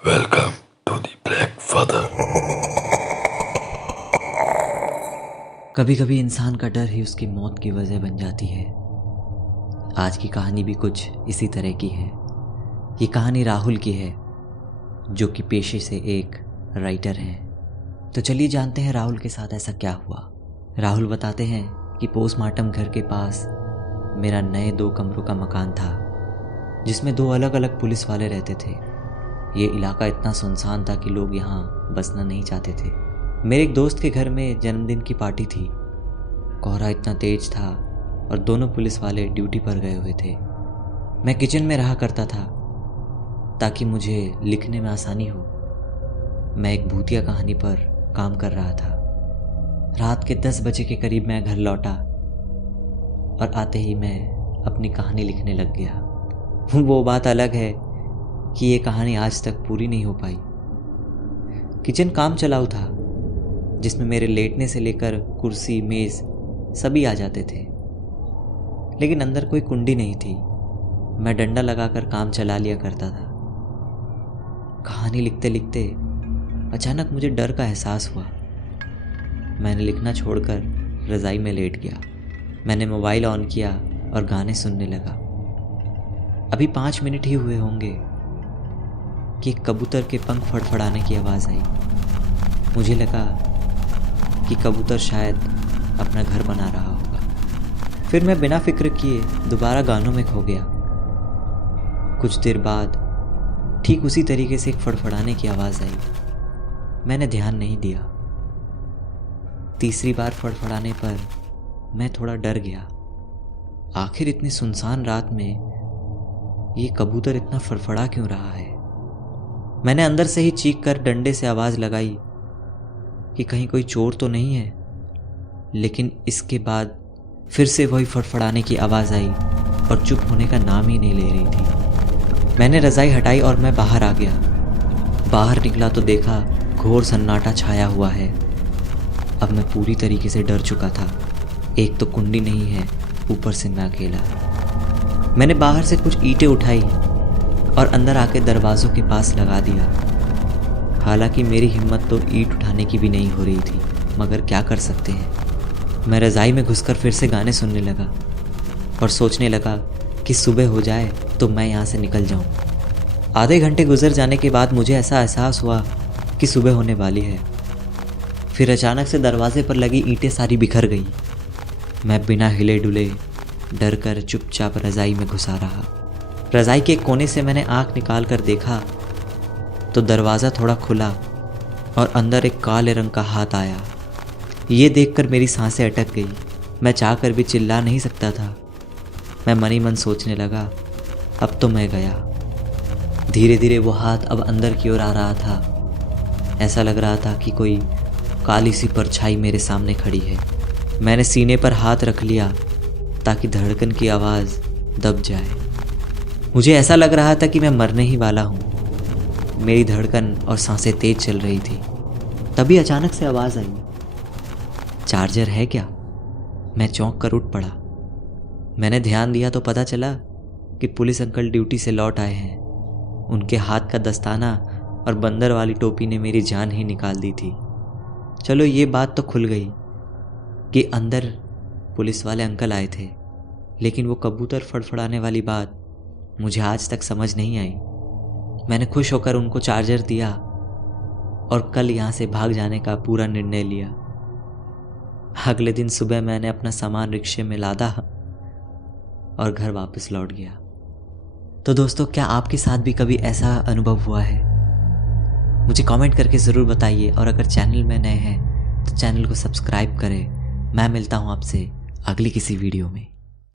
Welcome to the black father. कभी कभी इंसान का डर ही उसकी मौत की वजह बन जाती है। आज की कहानी भी कुछ इसी तरह की है। ये कहानी राहुल की है, जो कि पेशे से एक राइटर हैं। तो चलिए जानते हैं राहुल के साथ ऐसा क्या हुआ। राहुल बताते हैं कि पोस्टमार्टम घर के पास मेरा नए 2 कमरों का मकान था, जिसमें 2 अलग अलग पुलिस वाले रहते थे। ये इलाका इतना सुनसान था कि लोग यहाँ बसना नहीं चाहते थे। मेरे एक दोस्त के घर में जन्मदिन की पार्टी थी। कोहरा इतना तेज था और दोनों पुलिस वाले ड्यूटी पर गए हुए थे। मैं किचन में रहा करता था ताकि मुझे लिखने में आसानी हो। मैं एक भूतिया कहानी पर काम कर रहा था। रात के 10 बजे के करीब मैं घर लौटा और आते ही मैं अपनी कहानी लिखने लग गया। वो बात अलग है कि ये कहानी आज तक पूरी नहीं हो पाई। किचन काम चलाऊ था, जिसमें मेरे लेटने से लेकर कुर्सी मेज सभी आ जाते थे, लेकिन अंदर कोई कुंडी नहीं थी। मैं डंडा लगाकर काम चला लिया करता था। कहानी लिखते लिखते अचानक मुझे डर का एहसास हुआ। मैंने लिखना छोड़कर रज़ाई में लेट गया। मैंने मोबाइल ऑन किया और गाने सुनने लगा। अभी 5 मिनट ही हुए होंगे कि कबूतर के पंख फड़फड़ाने की आवाज़ आई। मुझे लगा कि कबूतर शायद अपना घर बना रहा होगा। फिर मैं बिना फिक्र किए दोबारा गानों में खो गया। कुछ देर बाद ठीक उसी तरीके से एक फड़फड़ाने की आवाज़ आई। मैंने ध्यान नहीं दिया। तीसरी बार फड़फड़ाने पर मैं थोड़ा डर गया। आखिर इतनी सुनसान रात में ये कबूतर इतना फड़फड़ा क्यों रहा है? मैंने अंदर से ही चीख कर डंडे से आवाज़ लगाई कि कहीं कोई चोर तो नहीं है। लेकिन इसके बाद फिर से वही फड़फड़ाने की आवाज़ आई और चुप होने का नाम ही नहीं ले रही थी। मैंने रज़ाई हटाई और मैं बाहर आ गया। बाहर निकला तो देखा घोर सन्नाटा छाया हुआ है। अब मैं पूरी तरीके से डर चुका था। एक तो कुंडी नहीं है, ऊपर से मैं अकेला। मैंने बाहर से कुछ ईंटें उठाई और अंदर आके दरवाज़ों के पास लगा दिया। हालांकि मेरी हिम्मत तो ईंट उठाने की भी नहीं हो रही थी, मगर क्या कर सकते हैं। मैं रज़ाई में घुसकर फिर से गाने सुनने लगा और सोचने लगा कि सुबह हो जाए तो मैं यहाँ से निकल जाऊँ। आधे घंटे गुजर जाने के बाद मुझे ऐसा एहसास हुआ कि सुबह होने वाली है। फिर अचानक से दरवाजे पर लगी ईंटें सारी बिखर गई। मैं बिना हिले डुले डर कर चुपचाप रज़ाई में घुसा रहा। रज़ाई के कोने से मैंने आंख निकाल कर देखा तो दरवाज़ा थोड़ा खुला और अंदर एक काले रंग का हाथ आया। ये देखकर मेरी सांसें अटक गई। मैं चाहकर भी चिल्ला नहीं सकता था। मैं मन ही मन सोचने लगा, अब तो मैं गया। धीरे धीरे वो हाथ अब अंदर की ओर आ रहा था। ऐसा लग रहा था कि कोई काली सी परछाई मेरे सामने खड़ी है। मैंने सीने पर हाथ रख लिया ताकि धड़कन की आवाज़ दब जाए। मुझे ऐसा लग रहा था कि मैं मरने ही वाला हूँ। मेरी धड़कन और सांसें तेज चल रही थी। तभी अचानक से आवाज़ आई, चार्जर है क्या? मैं चौंक कर उठ पड़ा। मैंने ध्यान दिया तो पता चला कि पुलिस अंकल ड्यूटी से लौट आए हैं। उनके हाथ का दस्ताना और बंदर वाली टोपी ने मेरी जान ही निकाल दी थी। चलो ये बात तो खुल गई कि अंदर पुलिस वाले अंकल आए थे, लेकिन वो कबूतर फड़फड़ाने वाली बात मुझे आज तक समझ नहीं आई। मैंने खुश होकर उनको चार्जर दिया और कल यहाँ से भाग जाने का पूरा निर्णय लिया। अगले दिन सुबह मैंने अपना सामान रिक्शे में लादा और घर वापस लौट गया। तो दोस्तों, क्या आपके साथ भी कभी ऐसा अनुभव हुआ है? मुझे कमेंट करके ज़रूर बताइए और अगर चैनल में नए हैं तो चैनल को सब्सक्राइब करें। मैं मिलता हूँ आपसे अगली किसी वीडियो में।